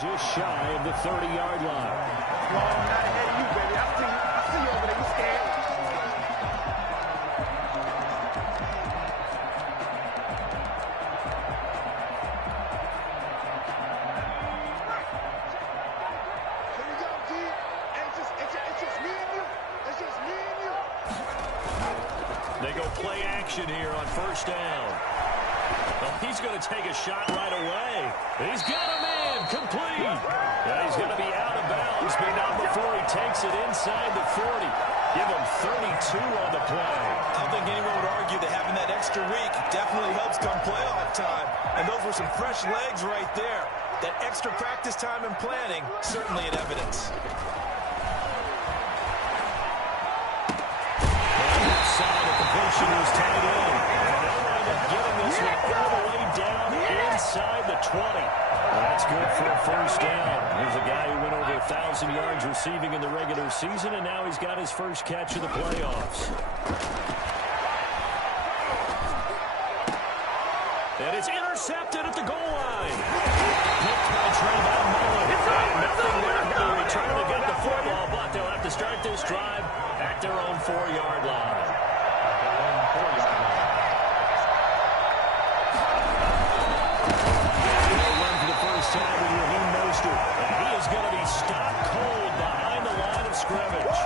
Just shy of the 30-yard line. Well, I'm not ahead of you, baby. I see you over there. You scared? Here we go, G. It's just me and you. It's just me and you. They go play action here on first down. Well, he's going to take a shot right away. He's got a man complete. Yeah, he's going to be out of bounds, but not before he takes it inside the 40. Give him 32 on the play. I don't think anyone would argue that having that extra week definitely helps come playoff time. And those were some fresh legs right there. That extra practice time and planning, certainly in evidence. Outside of the completion was tight end. And they'll wind up getting this one all the way down inside the 20. That's good for a first down. Here's a guy who went over 1,000 yards receiving in the regular season, and now he's got his first catch of the playoffs. And it's intercepted at the goal line. Picked by Trayvon Mullen. Nothing there for the return. They got the football, but they'll have to start this drive at their own 4-yard line. Time with Raheem Mostert, and he is going to be stopped cold behind the line of scrimmage.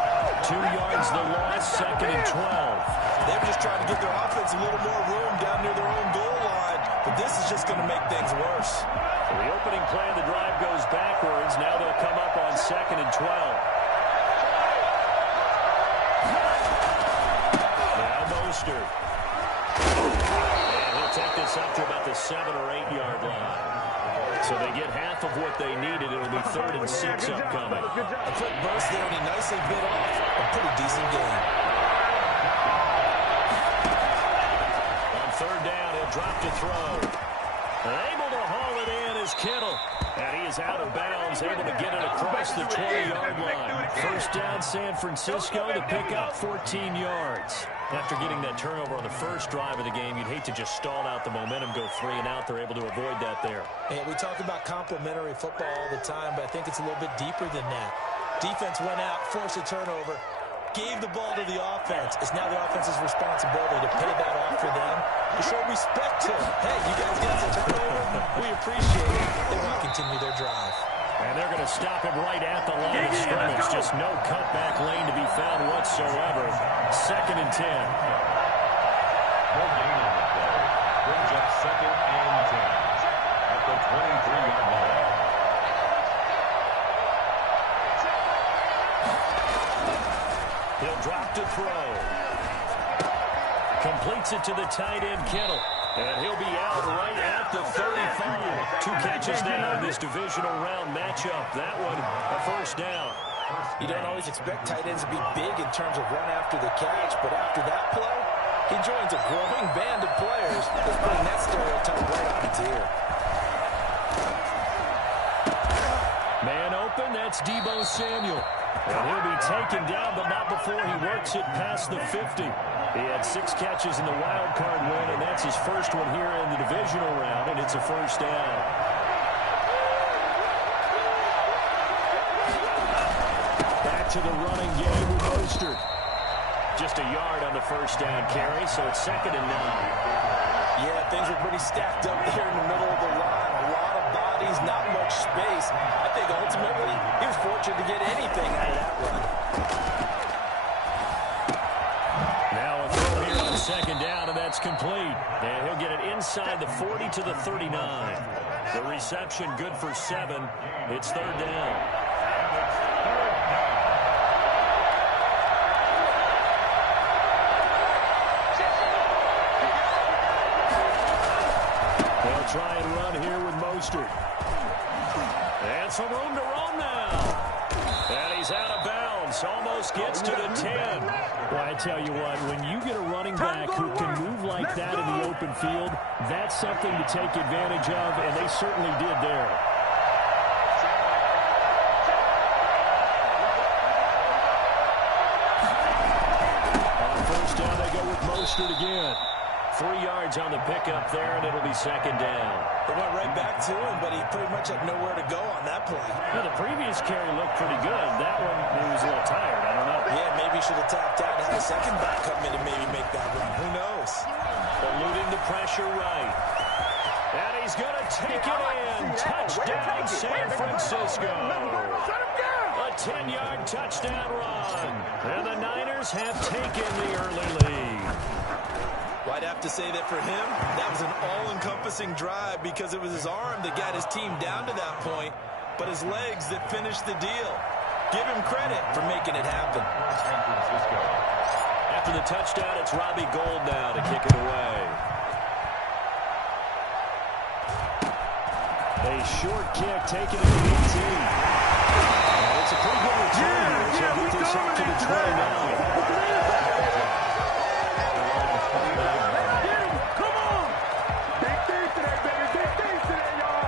2 yards the loss, 2nd and 12. They were just trying to give their offense a little more room down near their own goal line, but this is just going to make things worse. So the opening play of the drive goes backwards. Now they'll come up on 2nd and 12. Now Mostert. And he'll take this up to about the 7 or 8 yard line. So they get half of what they needed. It'll be 3rd and 6 upcoming. A quick burst there, and he nicely bit off a pretty decent game. On 3rd down, he'll drop to throw. Able to haul it in is Kittle. And he is out of bounds, able to get it across the 20-yard line. First down, San Francisco to pick up 14 yards. After getting that turnover on the first drive of the game, you'd hate to just stall out the momentum, go 3 and out. They're able to avoid that there. And we talk about complementary football all the time, but I think it's a little bit deeper than that. Defense went out, forced a turnover, gave the ball to the offense. It's now the offense's responsibility to pay that off for them, to show respect to them. Hey, you guys got the turnover. We appreciate it. They want to continue their drive. And they're going to stop him right at the line of scrimmage. Just no cutback lane to be found whatsoever. 2nd and 10. Brings up 2nd and 10 at the 23-yard line. He'll drop to throw. Completes it to the tight end, Kittle. And he'll be out right at the 35. 2 catches now in this divisional round matchup. That one, a first down. You don't always expect tight ends to be big in terms of run after the catch, but after that play, he joins a growing band of players that's putting that stereotype right on its ear. Man open, that's Deebo Samuel. And he'll be taken down, but not before he works it past the 50. He had 6 catches in the wild card win, and that's his first one here in the divisional round, and it's a first down. Back to the running game with Mostert. Just a yard on the first down carry, so it's 2nd and 9. Yeah, things were pretty stacked up there in the middle of the line. A lot of bodies, not much space. I think ultimately he was fortunate to get anything out of that run. Now a throw here on 2nd down, and that's complete. And he'll get it inside the 40 to the 39. The reception good for 7. It's 3rd down. They'll try and run here with Mostert. And some room to roam now. And he's out of bounds. Almost gets to the 10. Well, I tell you what, when you get a running back who can move like that in the open field, that's something to take advantage of, and they certainly did there. On first down, they go with Mostert again. 3 yards on the pickup there, and it'll be 2nd down. They went right back to him, but he pretty much had nowhere to go on that play. Yeah, the previous carry looked pretty good. That one, he was a little tired. I don't know. Yeah, maybe he should have tapped out and had a second back come in and maybe make that run. Who knows? Eluding the pressure right. And he's going to take it in. Touchdown, San Francisco. A 10-yard touchdown run. And the Niners have taken the early lead. Well, I'd have to say that for him, that was an all-encompassing drive because it was his arm that got his team down to that point, but his legs that finished the deal. Give him credit for making it happen. After the touchdown, it's Robbie Gould now to kick it away. A short kick taken to the 18. It's a pretty good return here. So get this up to the 29. Come on! Big things today, baby. Big things today, y'all.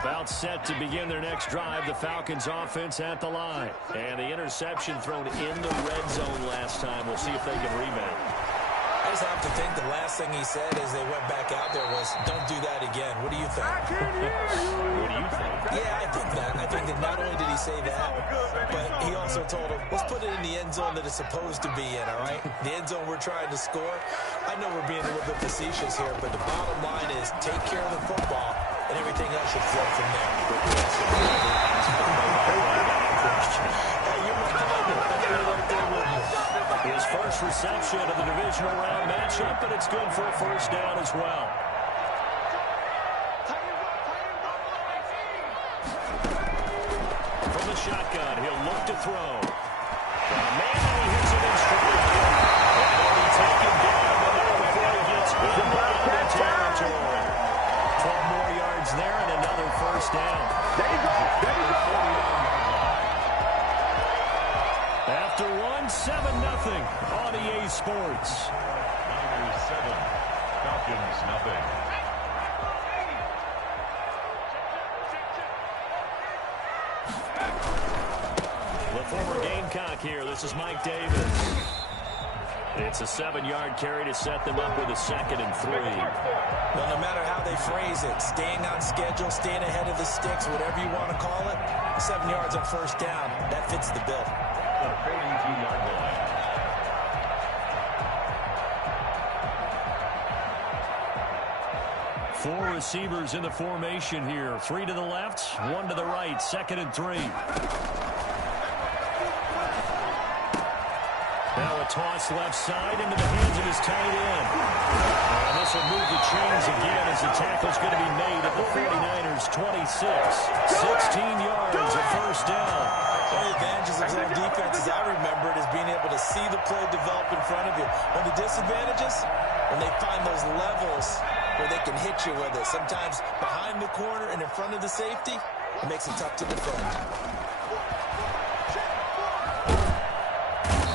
About set to begin their next drive, the Falcons offense at the line. And the interception thrown in the red zone last time. We'll see if they can rebound. I just have to think the last thing he said as they went back out there was, don't do that again. What do you think? What do you think? Yeah, I think that. I think that not only did he say that, but he also told him, let's put it in the end zone that it's supposed to be in, all right? The end zone we're trying to score. I know we're being a little bit facetious here, but the bottom line is take care of the football, and everything else should flow from there. His first reception of the divisional round matchup, but it's good for a first down as well. From the shotgun, he'll look to throw. Got a man, and he hits it in stride. And he'll be taken down, but not before he gets into the territory. 12 more yards there and another first down. There you go. There you go. After one, 7-0 on EA Sports. Niners 7, Falcons nothing. The former Gamecock here. This is Mike Davis. It's a 7-yard carry to set them up with a 2nd and 3. Well, no matter how they phrase it, staying on schedule, staying ahead of the sticks, whatever you want to call it, 7 yards on first down, that fits the bill. The 42-yard line. Four receivers in the formation here. 3 to the left, 1 to the right. 2nd and 3. Now a toss left side into the hands of his tight end. And this will move the chains again as the tackle's going to be made at the 49ers' 26. 16 yards, a first down. One of the advantages of zone defense, as I remember it, is being able to see the play develop in front of you. One of the disadvantages, when they find those levels where they can hit you with it. Sometimes behind the corner and in front of the safety, it makes it tough to defend.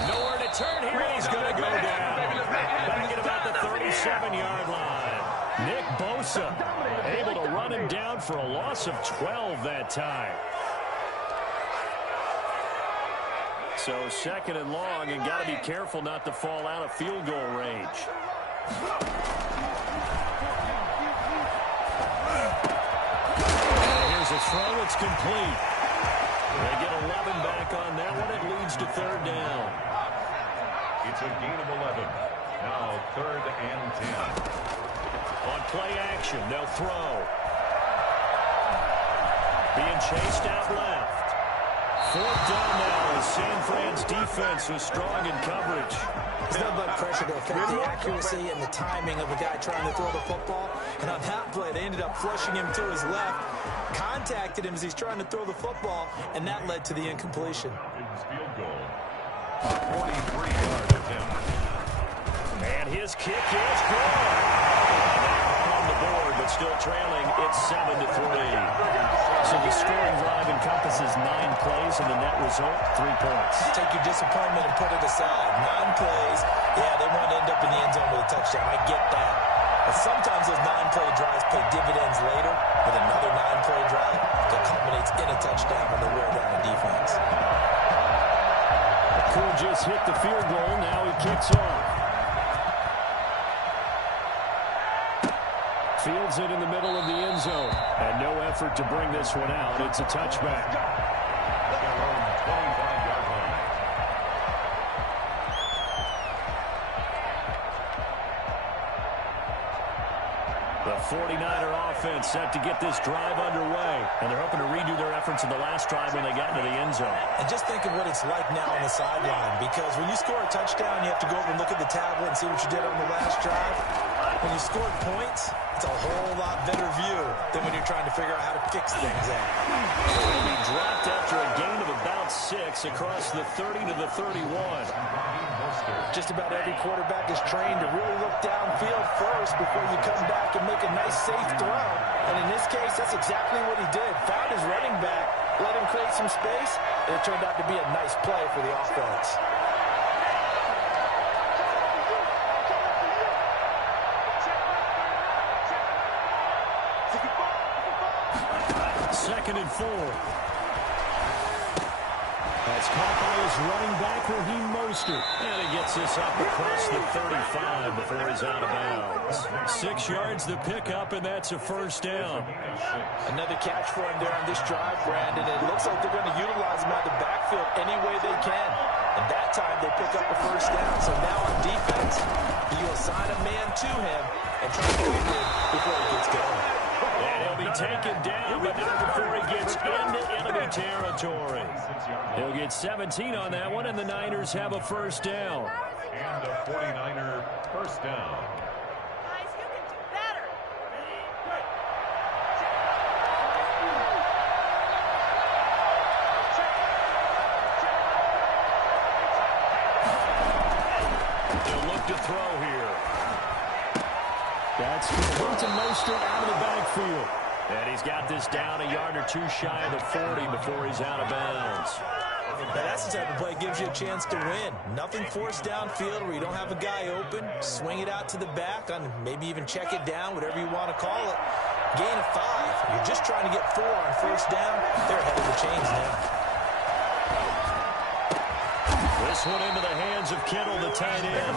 Nowhere to turn here, and he's going to go down. Back at about the 37-yard line. Nick Bosa able to run him down for a loss of 12 that time. So 2nd and long, and got to be careful not to fall out of field goal range. Here's a throw. It's complete. They get 11 back on that one. It leads to 3rd down. It's a gain of 11. Now 3rd and 10. On play action, they'll throw. Being chased out left. 4th down now as San Fran's defense was strong in coverage. There's no blood pressure to affect the accuracy and the timing of a guy trying to throw the football. And on that play, they ended up flushing him to his left, contacted him as he's trying to throw the football, and that led to the incompletion. His field goal. 43-yard attempt. And his kick is good. On the board, but still trailing. It's 7-3. So the scoring drive encompasses 9 plays, and the net result, 3 points. Take your disappointment and put it aside. 9 plays. Yeah, they want to end up in the end zone with a touchdown. I get that. But sometimes those 9-play drives pay dividends later, and with another 9-play drive that culminates in a touchdown when they wear down a defense. Cool just hit the field goal. Now he kicks off. Fields it in the middle of the end zone. And no effort to bring this one out. It's a touchback. Their own 25-yard line. The 49er offense set to get this drive underway. And they're hoping to redo their efforts in the last drive when they got into the end zone. And just think of what it's like now on the sideline, because when you score a touchdown, you have to go over and look at the tablet and see what you did on the last drive. When you scored points, it's a whole lot better view than when you're trying to figure out how to fix things out. He'll be dropped after a gain of about 6 across the 30 to the 31. Just about every quarterback is trained to really look downfield first before you come back and make a nice, safe throw. And in this case, that's exactly what he did. Found his running back, let him create some space, and it turned out to be a nice play for the offense. Second and 4. That's caught by his running back, Raheem Mostert. And he gets this up across the 35 before he's out of bounds. 6 yards the pickup, and that's a first down. Another catch for him there on this drive, Brandon. It looks like they're going to utilize him out of the backfield any way they can. And that time they pick up a first down. So now on defense, you assign a man to him and try to get him before he gets going. And he'll be taken down, but not before he gets into enemy territory. He'll get 17 on that one, and the Niners have a first down. And a 49er first down. Guys, you can do better. They'll look to throw here. That's Hilton Mostert out of the backfield. And he's got this down a yard or two shy of the 40 before he's out of bounds. Now that's the type of play that gives you a chance to win. Nothing forced downfield where you don't have a guy open. Swing it out to the back, and maybe even check it down, whatever you want to call it. Gain of 5. You're just trying to get 4 on first down. They're ahead of the chains now. This one into the hands of Kittle, the tight end.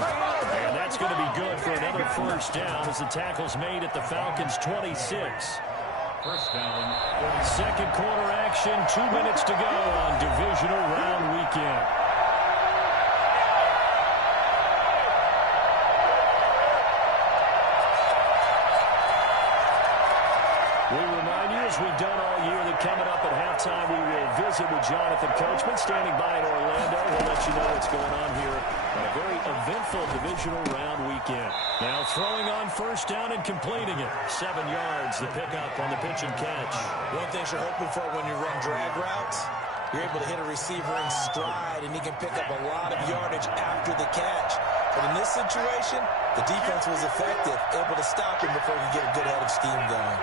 And that's going to be good for another first down as the tackle's made at the Falcons' 26. First down. Second quarter action, 2 minutes to go on divisional round weekend. We remind you, as we've done all year, that coming up at halftime, we will visit with Jonathan Coachman, standing by in Orlando. He'll let you know what's going on here on a very eventful divisional round weekend. Now throwing on first down and completing it. 7 yards, the pickup on the pitch and catch. One thing you're hoping for when you run drag routes, you're able to hit a receiver in stride, and he can pick up a lot of yardage after the catch. But in this situation, the defense was effective, able to stop him before he could get a good head of steam going.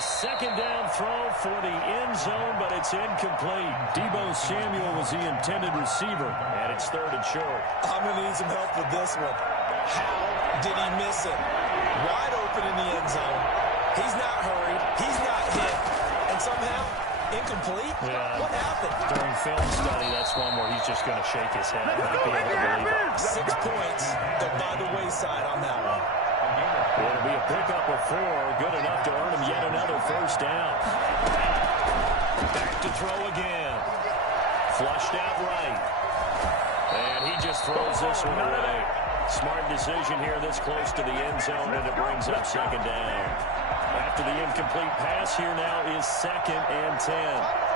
Second down throw for the end zone, but it's incomplete. Deebo Samuel was the intended receiver, and it's third and short. I'm going to need some help with this one. How did he miss it? Wide open in the end zone. He's not hurried. He's not hit. And somehow, incomplete? Yeah. What happened? During film study, that's one where he's just going to shake his head and not be able to believe it. 6 points go by the wayside on that one. It'll be a pickup of 4, good enough to earn him yet another first down. Back to throw again. Flushed out right. And he just throws this one away. Smart decision here this close to the end zone, and it brings up second down. After the incomplete pass, here now is 2nd and 10.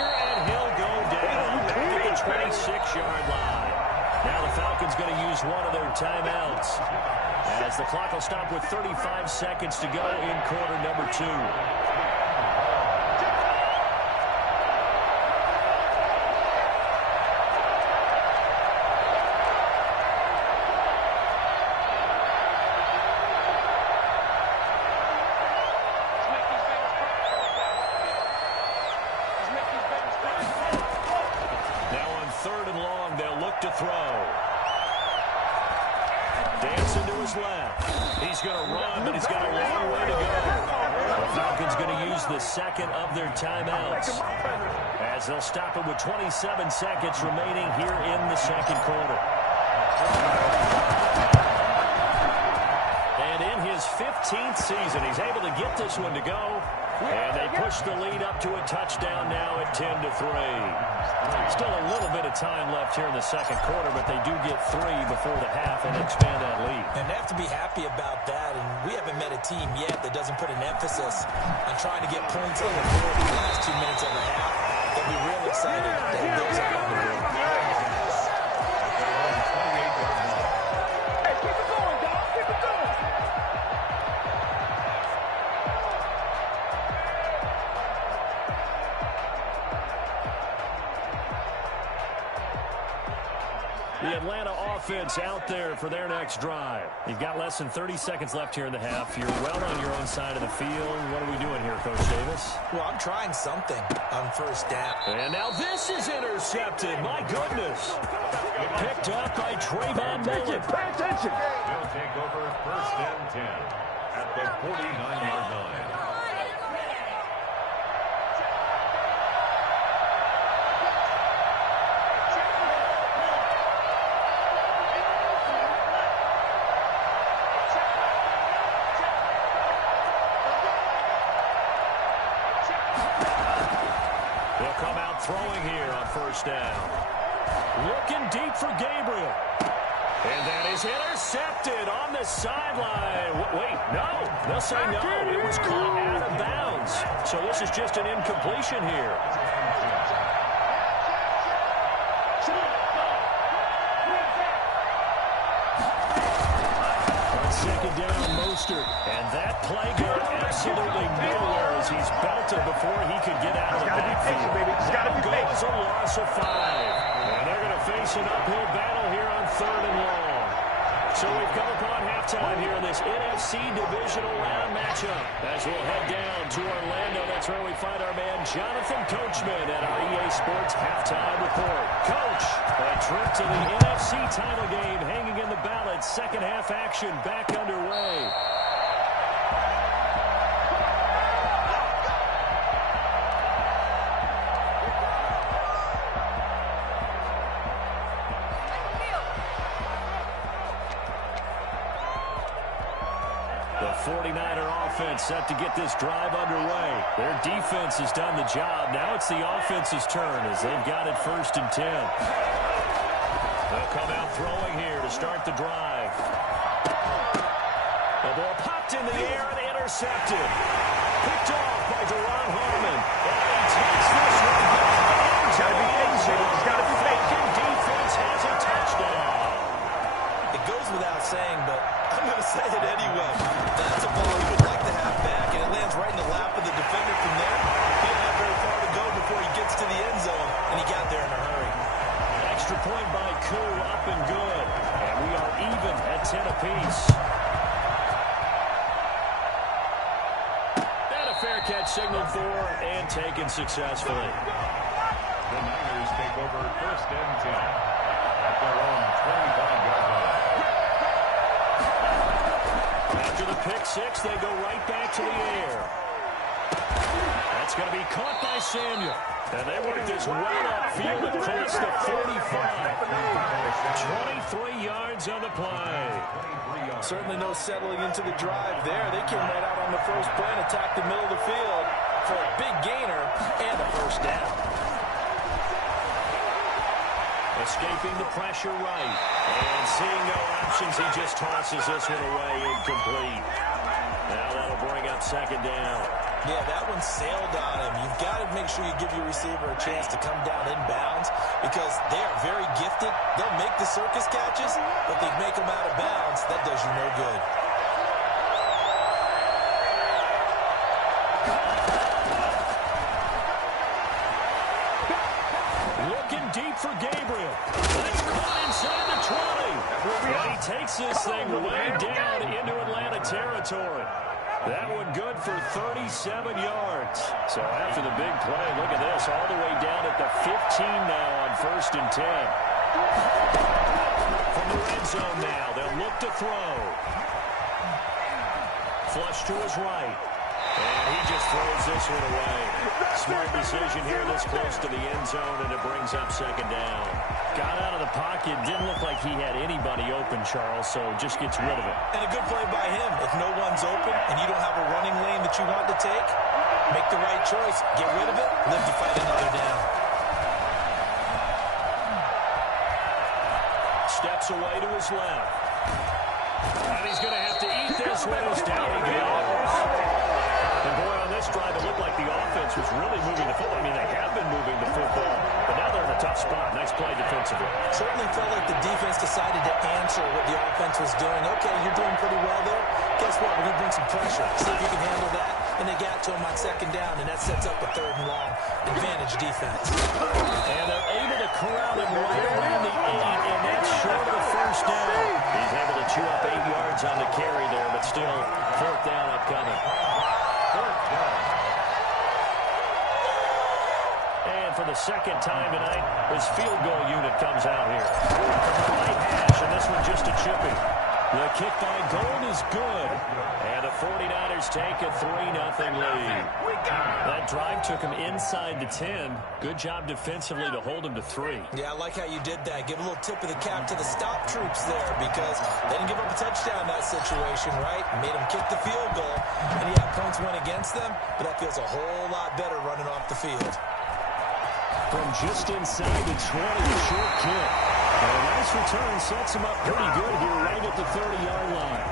And he'll go down back at the 26-yard line. Now the Falcons going to use one of their timeouts as the clock will stop with 35 seconds to go in quarter number 2. seconds left. He's going to run, but he's got a long way to go. The Falcons going to use the second of their timeouts, as they'll stop it with 27 seconds remaining here in the second quarter. And in his 15th season, he's able to get this one to go. And they push the lead up to a touchdown now at 10-3. Still a little bit of time left here in the second quarter, but they do get 3 before the half and expand that lead. And they have to be happy about that. And we haven't met a team yet that doesn't put an emphasis on trying to get points on the board in the last 2 minutes of the half. They'll be real excited that it goes out on the board. Hey, keep it going, dog. Keep it going. The Atlanta offense out there for their next drive. You've got less than 30 seconds left here in the half. You're well on your own side of the field. What are we doing here, Coach Davis? Well, I'm trying something on first down. And now this is intercepted. My goodness. Picked up by Trayvon Mullen. Pay attention. They'll take over first and 10 at the 49-yard line. They'll come out throwing here on first down. Looking deep for Gabriel. And that is intercepted on the sideline. Wait, no. They'll say no. It was caught out of bounds. So this is just an incompletion here. On second down, Mostert. And that play going absolutely nowhere as he's belted before he could get out of the backfield. That goes a loss of 5. And they're going to face an uphill battle here on third and long. So we've come upon halftime here in this NFC divisional round matchup. As we'll head down to Orlando, that's where we find our man Jonathan Coachman at our EA Sports Halftime Report. Coach, a trip to the NFC title game hanging in the balance. Second half action back underway. The 49er offense set to get this drive underway. Their defense has done the job. Now it's the offense's turn as they've got it first and 10. They'll come out throwing here to start the drive. The ball popped in the air and intercepted. Picked off by Deron Harmon. And he takes this one back into the end zone. The Falcon defense has a touchdown. It goes without saying, but I'm going to say it anyway. That's a ball he would like to have back, and it lands right in the lap of the defender from there. He didn't have very far to go before he gets to the end zone, and he got there in a hurry. Extra point by Koo, up and good. And we are even at 10 apiece. And a fair catch signaled for and taken successfully. The Niners take over first and 10 at their own 25-yard line. After the pick six, they go right back to the air. That's going to be caught by Samuel. And they work this well upfield across the 45. 23 yards on the play. Certainly no settling into the drive there. They came right out on the first play and attacked the middle of the field for a big gainer and a first down. Escaping the pressure right. And seeing no options, he just tosses this one away, incomplete. Now that'll bring up second down. Yeah, that one sailed on him. You've got to make sure you give your receiver a chance to come down inbounds because they are very gifted. They'll make the circus catches, but if they make them out of bounds, that does you no good. Looking deep for Gabriel. That's caught inside the 20. And he takes this thing way down into Atlanta territory. That one good for 37 yards. So after the big play, look at this, all the way down at the 15 now on first and 10. From the red zone now, they'll look to throw. Flush to his right. And he just throws this one away. Smart decision here this close to the end zone, and it brings up second down. Got out of the pocket. Didn't look like he had anybody open, Charles, so just gets rid of it. And a good play by him. If no one's open and you don't have a running lane that you want to take, make the right choice. Get rid of it. Live to fight another down. Steps away to his left. And he's going to have to eat this one as down he goes. And boy, on this drive, it looked like the offense was really moving the football. I mean, they have been moving the football, but now they're in a tough spot. Nice play defensively. Certainly felt like the defense decided to answer what the offense was doing. Okay, you're doing pretty well there. Guess what? We're going to bring some pressure. See if you can handle that. And they got to him on second down, and that sets up a third and long. Advantage defense. And they're able to corral him right around the 8, and that's short of the first down. He's able to chew up 8 yards on the carry there, but still fourth down upcoming. And for the second time tonight, his field goal unit comes out here. Right hash, and this one just a chipping. The kick by Gold is good. And the 49ers take a 3-0 lead. That drive took him inside the 10. Good job defensively to hold him to 3. Yeah, I like how you did that. Give a little tip of the cap to the stop troops there because they didn't give up a touchdown in that situation, right? Made them kick the field goal. And yeah, points went against them, but that feels a whole lot better running off the field. From just inside the 20, a short kick. And a nice return sets him up pretty good here right at the 30-yard line.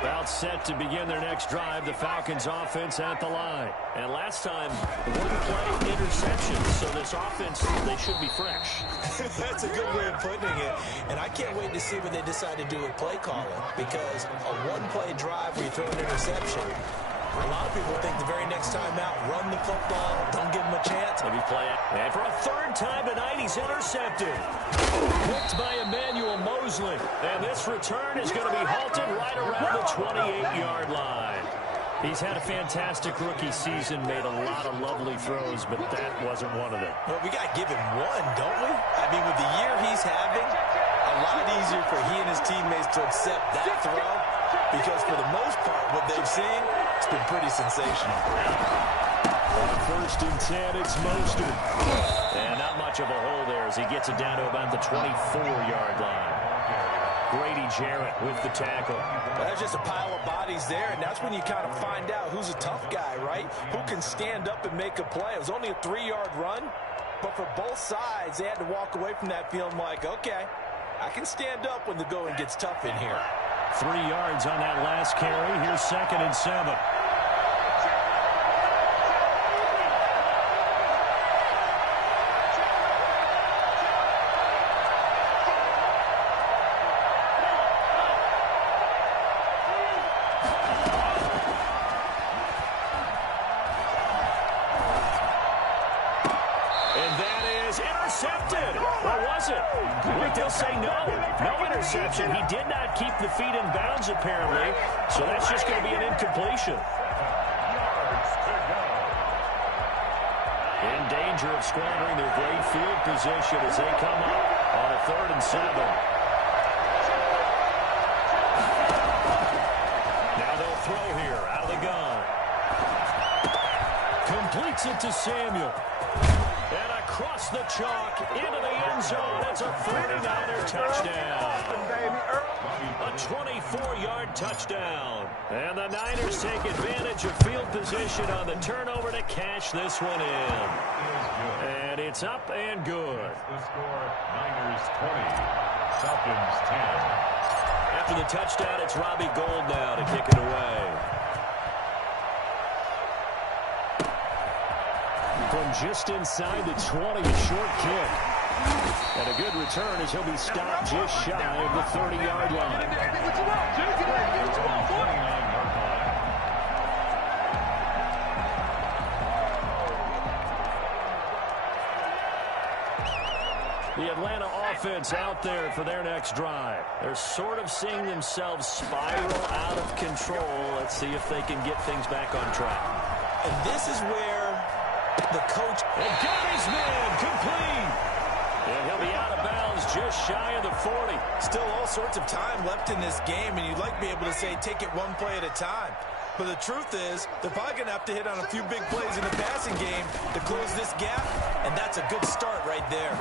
About set to begin their next drive, the Falcons offense at the line. And last time, one play interception, so this offense, they should be fresh. That's a good way of putting it. And I can't wait to see what they decide to do with play calling because a one-play drive where you throw an interception, a lot of people think the very next time out, run the football, don't give them a chance. Maybe play it. And for a third time tonight, he's intercepted. Picked by Emmanuel Mosley. And this return is going to be halted right around the 28-yard line. He's had a fantastic rookie season, made a lot of lovely throws, but that wasn't one of them. Well, we got to give him one, don't we? I mean, with the year he's having, a lot easier for he and his teammates to accept that throw because for the most part, what they've seen, it's been pretty sensational. On first and 10, it's Mostert. And not much of a hole there as he gets it down to about the 24-yard line. Grady Jarrett with the tackle. That's just a pile of bodies there, and that's when you kind of find out who's a tough guy, right? Who can stand up and make a play. It was only a 3-yard run, but for both sides, they had to walk away from that feeling like, okay, I can stand up when the going gets tough in here. 3 yards on that last carry. Here's 2nd and 7. Interception. He did not keep the feet in bounds, apparently, so that's just going to be an incompletion. In danger of squandering their great field position as they come up on a 3rd and 7. Now they'll throw here out of the gun. Completes it to Samuel. And across the chalk into the end zone. It's a 49er touchdown. A 24-yard touchdown. And the Niners take advantage of field position on the turnover to cash this one in. And it's up and good. The score, Niners 20, Falcons 10. After the touchdown, it's Robbie Gould now to kick it away. From just inside the 20, a short kick. And a good return as he'll be stopped just shy of the 30-yard line. The Atlanta offense out there for their next drive. They're sort of seeing themselves spiral out of control. Let's see if they can get things back on track. And this is where the coach and got his man complete. just shy of the 40. Still all sorts of time left in this game, and you'd like to be able to say take it one play at a time. But the truth is, they're probably going to have to hit on a few big plays in the passing game to close this gap, and that's a good start right there.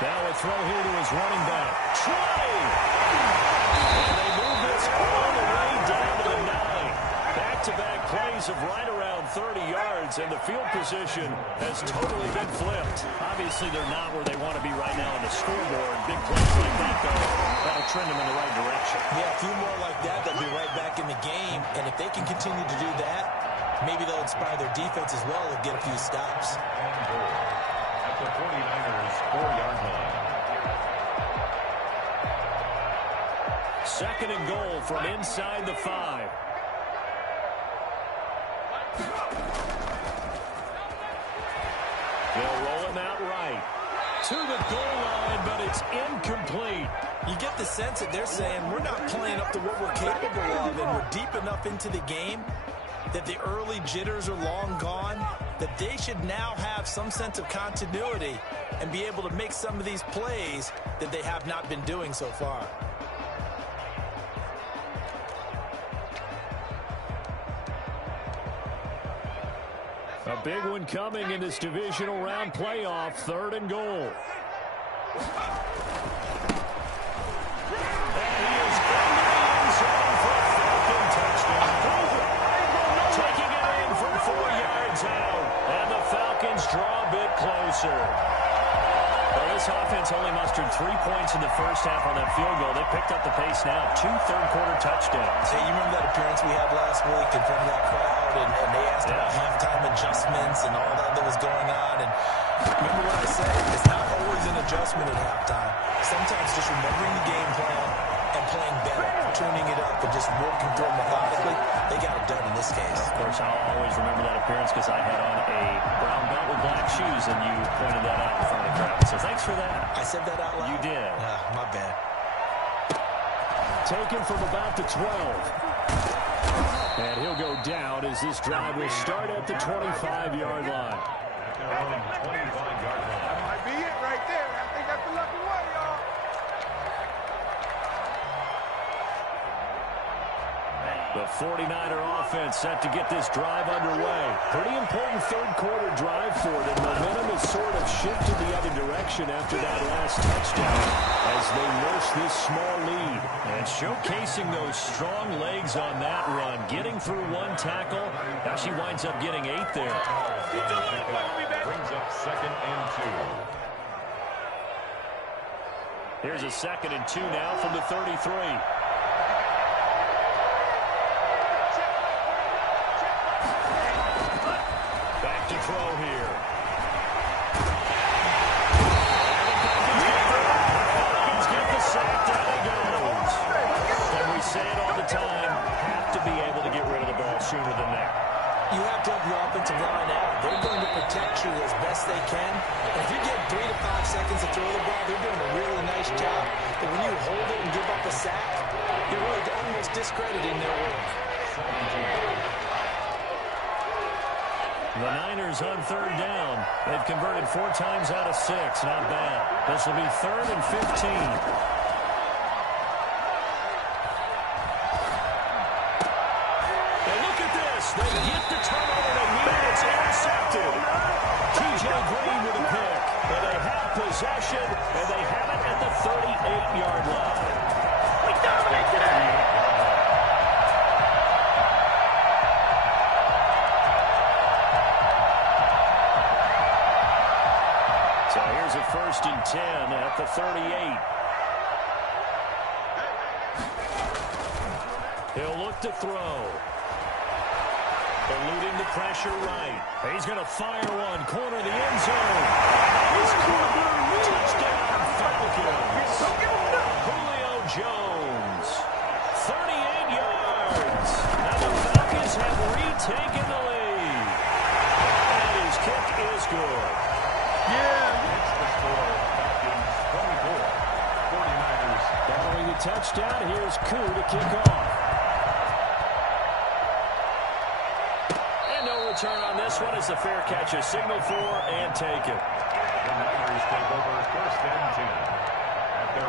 Now a throw here to his running back. Try! And they move this all the way down to the 9. Back-to-back plays of right around 30 yards, and the field position has totally been flipped. Obviously, they're not where they want to be right now on the scoreboard. Big plays like that, though, that'll trend them in the right direction. Yeah, a few more like that, they'll be right back in the game. And if they can continue to do that, maybe they'll inspire their defense as well and get a few stops. At the 49ers' 4-yard line. Second and goal from inside the 5. They'll roll him out right to the goal line, but it's incomplete. You get the sense that they're saying we're not playing up to what we're capable of, and we're deep enough into the game that the early jitters are long gone, that they should now have some sense of continuity and be able to make some of these plays that they have not been doing so far. A big one coming in this divisional round playoff, 3rd and goal. And he is in the end zone for a Falcon touchdown. Taking it in from 4 yards out, and the Falcons draw a bit closer. Well, this offense only mustered 3 points in the first half on that field goal. They picked up the pace now, 2 third-quarter touchdowns. Hey, you remember that appearance we had last week in front of that crowd, and they asked about halftime adjustments and all that was going on. And remember what I said, it's not always an adjustment at halftime. Sometimes just remembering the game plan and playing better, tuning it up and just working through it methodically. They got it done in this case. Of course, I'll always remember that appearance because I had on a brown belt with black shoes, and you pointed that out in front of the crowd. So thanks for that. I said that out loud? You did. My bad. Taken from about the 12. And he'll go down as this drive will start at the 25-yard line. At their own 25-yard line. That might be it right there. I think that's the lucky one, y'all. The 49er offense set to get this drive underway. Pretty important third-quarter drive for them. Momentum has sort of shifted the other direction after that last touchdown as they nurse this small lead. And showcasing those strong legs on that run. Getting through one tackle. Now she winds up getting 8 there. Brings up 2nd and 2. Here's a 2nd and 2 now from the 33. Back to throw here. Falcons get the sack, down he goes. And we say it all the time, have to be able to get rid of the ball sooner than that. You have to help your offensive line out. They're going to protect you as best they can. And if you get 3 to 5 seconds to throw the ball, they're doing a really nice job. But when you hold it and give up a sack, you're really almost discrediting their work. The Niners on 3rd down. They've converted 4 times out of 6. Not bad. This will be 3rd and 15. And look at this. They get the turnover they need. It's intercepted. T.J. Green with a pick. And they have possession, and they have it at the 38-yard line. We dominate today. So here's a 1st and 10 at the 38. He'll look to throw. Eluding the pressure right. He's going to fire one. Corner of the end zone. He's caught. Touchdown, Falcons. Julio Jones. 38 yards. Now the Falcons have retaken the lead. And his kick is good. That's the score. Falcons 24. 49ers. Following the touchdown, here's Koo to kick off. And no return on this one as the fair catch is signaled for and taken. The Niners take over 1st and 10. At their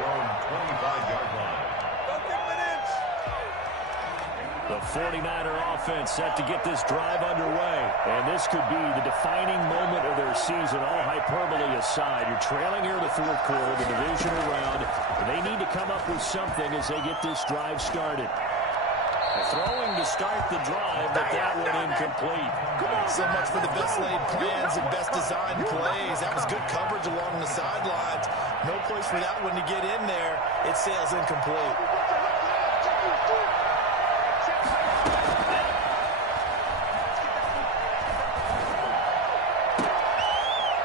49er offense set to get this drive underway. And this could be the defining moment of their season, all hyperbole aside. You're trailing here in the fourth quarter, the divisional round. And they need to come up with something as they get this drive started. Throwing to start the drive, but that one incomplete. So much for the best laid plans and best designed plays. That was good coverage along the sidelines. No place for that one to get in there. It sails incomplete.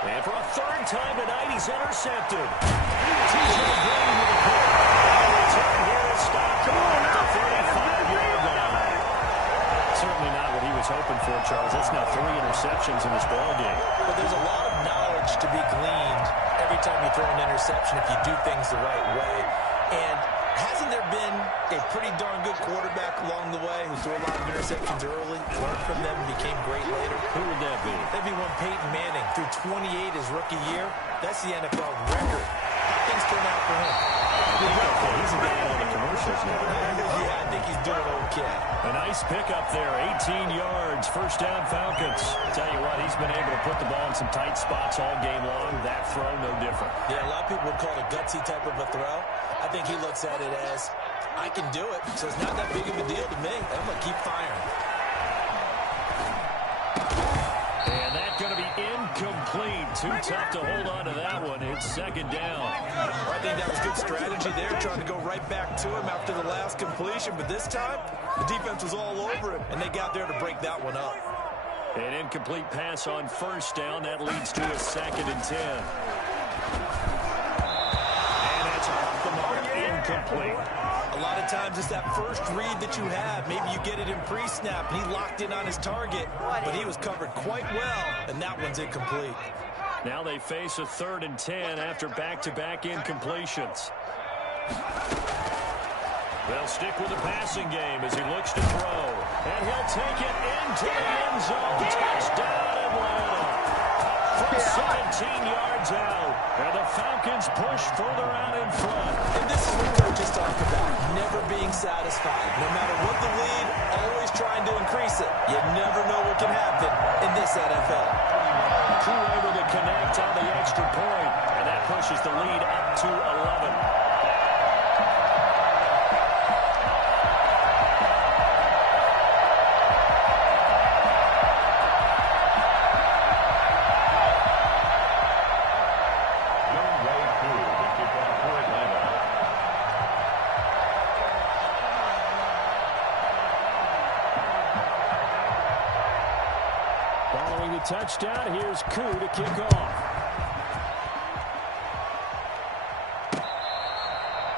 And for a third time tonight, he's intercepted. TJ Green with a pick. And return here is stopped at the 35-yard line. Certainly not what he was hoping for, Charles. That's now 3 interceptions in this ballgame. But there's a lot of knowledge to be gleaned every time you throw an interception if you do things the right way. And hasn't there been a pretty darn good quarterback along the way who threw a lot of interceptions early, learned from them, and became great later? Who would that be? That'd be one Peyton Manning. Threw 28 his rookie year. That's the NFL record. How things turn out for him? He's a guy on the commercials now. Yeah, I think he's doing okay. A nice pickup there, 18 yards, first down Falcons. Tell you what, he's been able to put the ball in some tight spots all game long. That throw, no different. Yeah, a lot of people would call it a gutsy type of a throw. I think he looks at it as, I can do it, so it's not that big of a deal to me. I'm going to keep firing. And that's going to be incomplete. Too tough to hold on to that one. It's second down. Well, I think that was good strategy there, trying to go right back to him after the last completion. But this time, the defense was all over him, and they got there to break that one up. An incomplete pass on first down. That leads to a 2nd and 10. And that's off the mark. Incomplete. A lot of times it's that first read that you have. Maybe you get it in pre-snap, and he locked in on his target, but he was covered quite well, and that one's incomplete. Now they face a 3rd and 10 after back-to-back incompletions. They'll stick with the passing game as he looks to throw. And he'll take it into the end zone. Touchdown, Atlanta. From 17 yards out. And the Falcons push further out in front. And this is what coaches talk about, never being satisfied. No matter what the lead, always trying to increase it. You never know what can happen in this NFL. Crew able to connect on the extra point. And that pushes the lead up to 11. Touchdown. Here's Koo to kick off.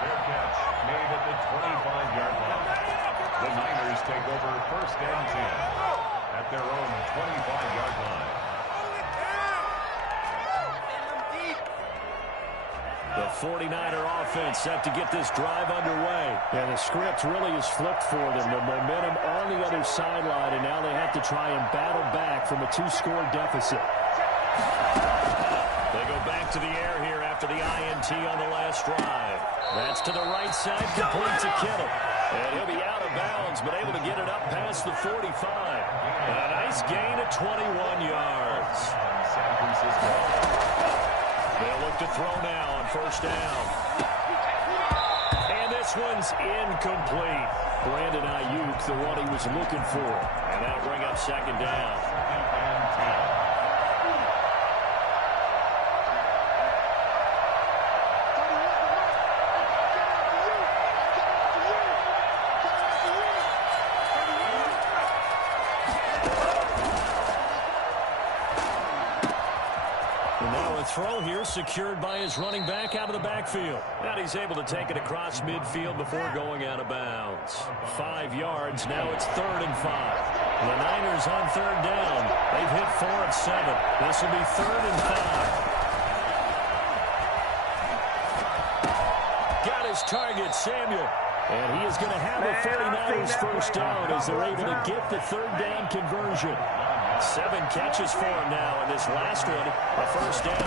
Fair catch made at the 25-yard line. The Niners take over 1st and 10 at their own 25-yard line. The 49er offense set to get this drive underway. And the script really is flipped for them. The momentum on the other sideline, and now they have to try and battle back from a 2-score deficit. They go back to the air here after the INT on the last drive. That's to the right side, complete to Kittle. And he'll be out of bounds, but able to get it up past the 45. And a nice gain of 21 yards. San Francisco. They'll look to throw now on first down. And this one's incomplete. Brandon Ayuk, the one he was looking for. And that'll bring up second down. Throw here secured by his running back out of the backfield. And he's able to take it across midfield before going out of bounds. 5 yards. Now it's 3rd and 5. The Niners on 3rd down. They've hit 4 of 7. This will be 3rd and 5. Got his target, Samuel. And he is going to have a 49ers first down as they're able to get the 3rd down conversion. 7 catches for him now, and this last one, a first down.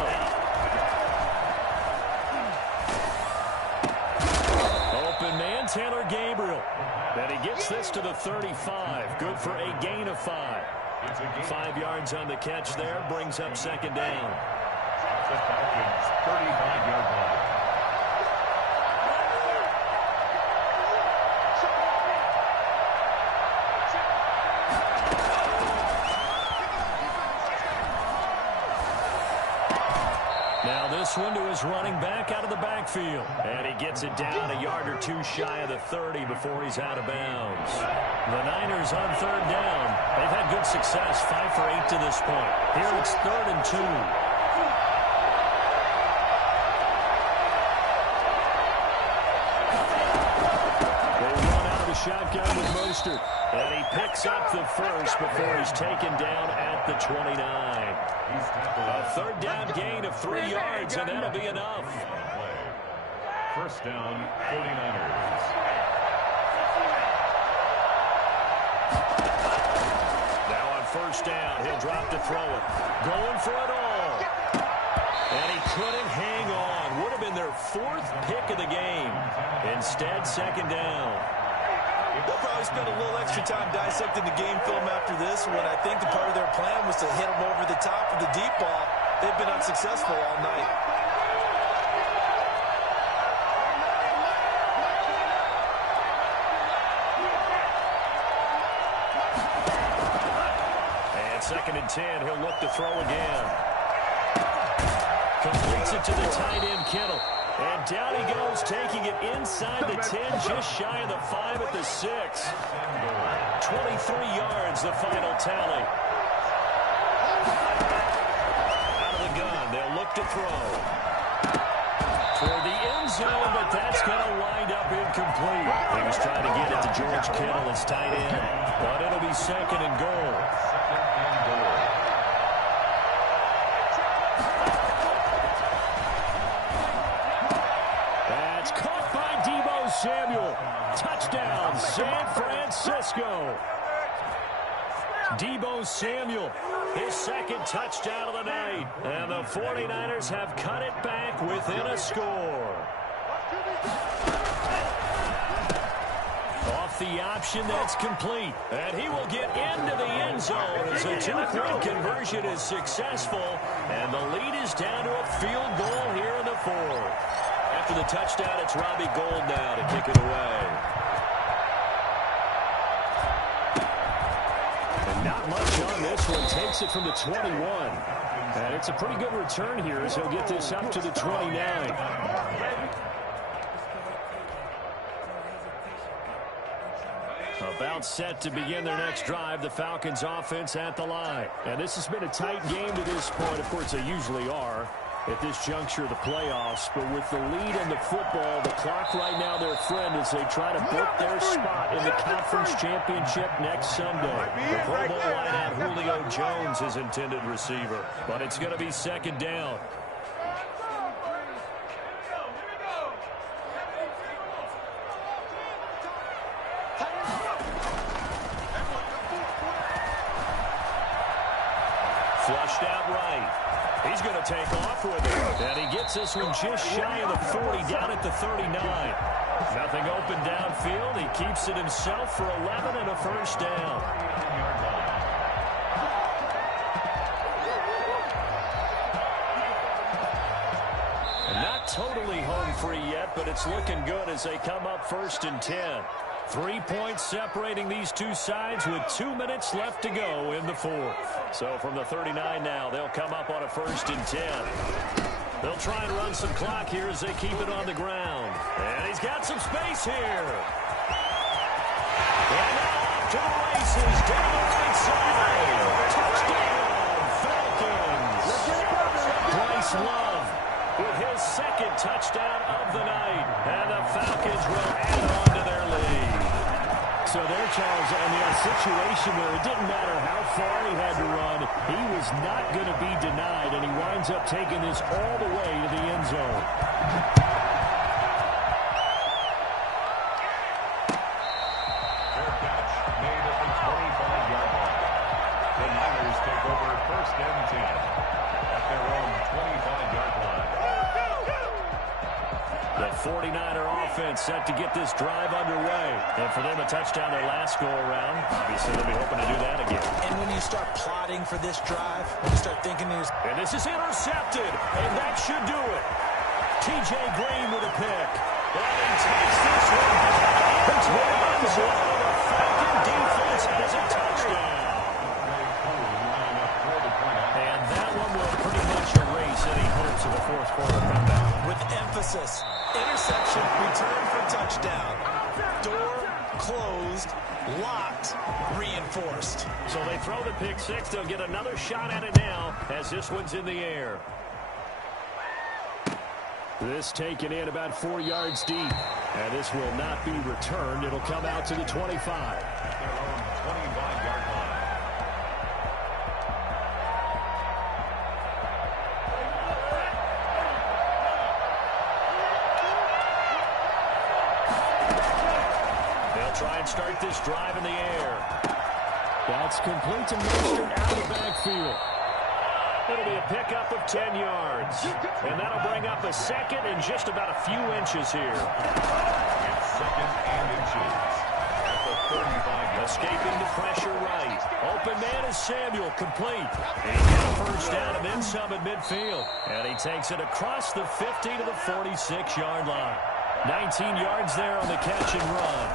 open man, Taylor Gabriel. And he gets this to the 35. Good for a gain of 5. 5 yards on the catch there. Brings up second down. The Falcons, 35-yard line. Now this one to his running back out of the backfield. And he gets it down a yard or 2 shy of the 30 before he's out of bounds. The Niners on third down. They've had good success, 5 for 8 to this point. Here it's 3rd and 2. Shotgun with Mostert, and he picks up the first before he's taken down at the 29. A third down gain of 3 yards, and that'll be enough. First down, 49ers. Now on first down, he'll drop to throw it. Going for it all. And he couldn't hang on. Would have been their 4th pick of the game. Instead, second down. They'll probably spend a little extra time dissecting the game film after this when I think the part of their plan was to hit them over the top of the deep ball. They've been unsuccessful all night. And 2nd and 10, he'll look to throw again. Completes it to the tight end, Kittle. And down he goes, taking it inside the 10, just shy of the 5 at the 6. 23 yards, the final tally. Out of the gun, they'll look to throw. Toward the end zone, but that's going to wind up incomplete. He was trying to get it to George Kittle, his tight end. But it'll be 2nd and goal. Samuel, touchdown, San Francisco. Deebo Samuel, his 2nd touchdown of the night. And the 49ers have cut it back within a score. Off the option, that's complete. And he will get into the end zone as a 2-point conversion is successful. And the lead is down to a field goal here in the 4th. After the touchdown, it's Robbie Gould now to kick it away. And not much on this one. Takes it from the 21. And it's a pretty good return here as he'll get this up to the 29. About set to begin their next drive. The Falcons offense at the line. And this has been a tight game to this point. Of course, they usually are at this juncture of the playoffs, but with the lead in the football, the clock right now their friend as they try to book their spot in the conference championship next Sunday. The Pro Bowl wideout Julio Jones is intended receiver, but it's going to be 2nd down. Flushed out right. He's going to take off with it. And he gets this one just shy of the 40 down at the 39. Nothing open downfield. He keeps it himself for 11 and a first down. And not totally home free yet, but it's looking good as they come up 1st and 10. 3 points separating these two sides with 2 minutes left to go in the 4th. So from the 39 now, they'll come up on a 1st and 10. They'll try and run some clock here as they keep it on the ground. And he's got some space here. And now off to the races down the right side. Touchdown, Falcons. Bryce Love with his 2nd touchdown of the night. And the Falcons will add on to their lead. So there, Charles, I mean, a situation where it didn't matter how far he had to run, he was not going to be denied, and he winds up taking this all the way to the end zone. Fair catch made at the 25-yard line. The Niners take over 1st and 10 at their own 25-yard line. The 49er offense set to get this drive underway. And for them, a touchdown their last go-around. Obviously, they'll be hoping to do that again. And when you start plotting for this drive, when you start thinking there's... And this is intercepted, and that should do it. T.J. Green with a pick. And he takes this one into the end zone. The Falcon defense has a touchdown. And that one will pretty much erase any hopes of a fourth quarter comeback. With emphasis, interception, return for touchdown. Door closed, locked, reinforced. So they throw the pick six. They'll get another shot at it now as this one's in the air. This taken in about 4 yards deep. And this will not be returned. It'll come out to the 25. At their own 25-yard line. They'll try and start this drive in the air. That's complete to Mostert out of the backfield. It'll be a pickup of 10 yards. And that'll bring up a second and just about a few inches here. It's second and inches. At the 35-yard. Escaping the pressure right. Open man is Samuel, complete. He got a first down and then some at midfield. And he takes it across the 50 to the 46-yard line. 19 yards there on the catch and run.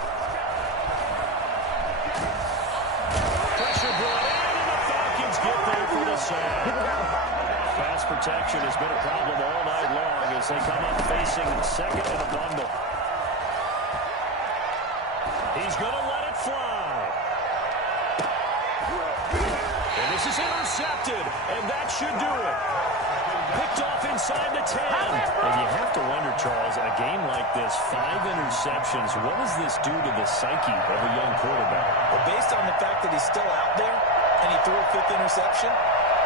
Pressure brought in, and the Falcons get there for the sack. Pass protection has been a problem all night long as they come up facing second and a bundle. He's going to let it fly. And this is intercepted, and that should do it. Picked off inside the 10. And you have to wonder, Charles, a game like this, 5 interceptions, what does this do to the psyche of a young quarterback? Well, based on the fact that he's still out there and he threw a 5th interception,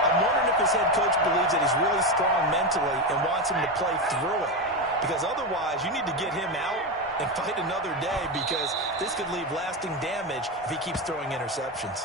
I'm wondering if his head coach believes that he's really strong mentally and wants him to play through it. Because otherwise, you need to get him out and fight another day because this could leave lasting damage if he keeps throwing interceptions.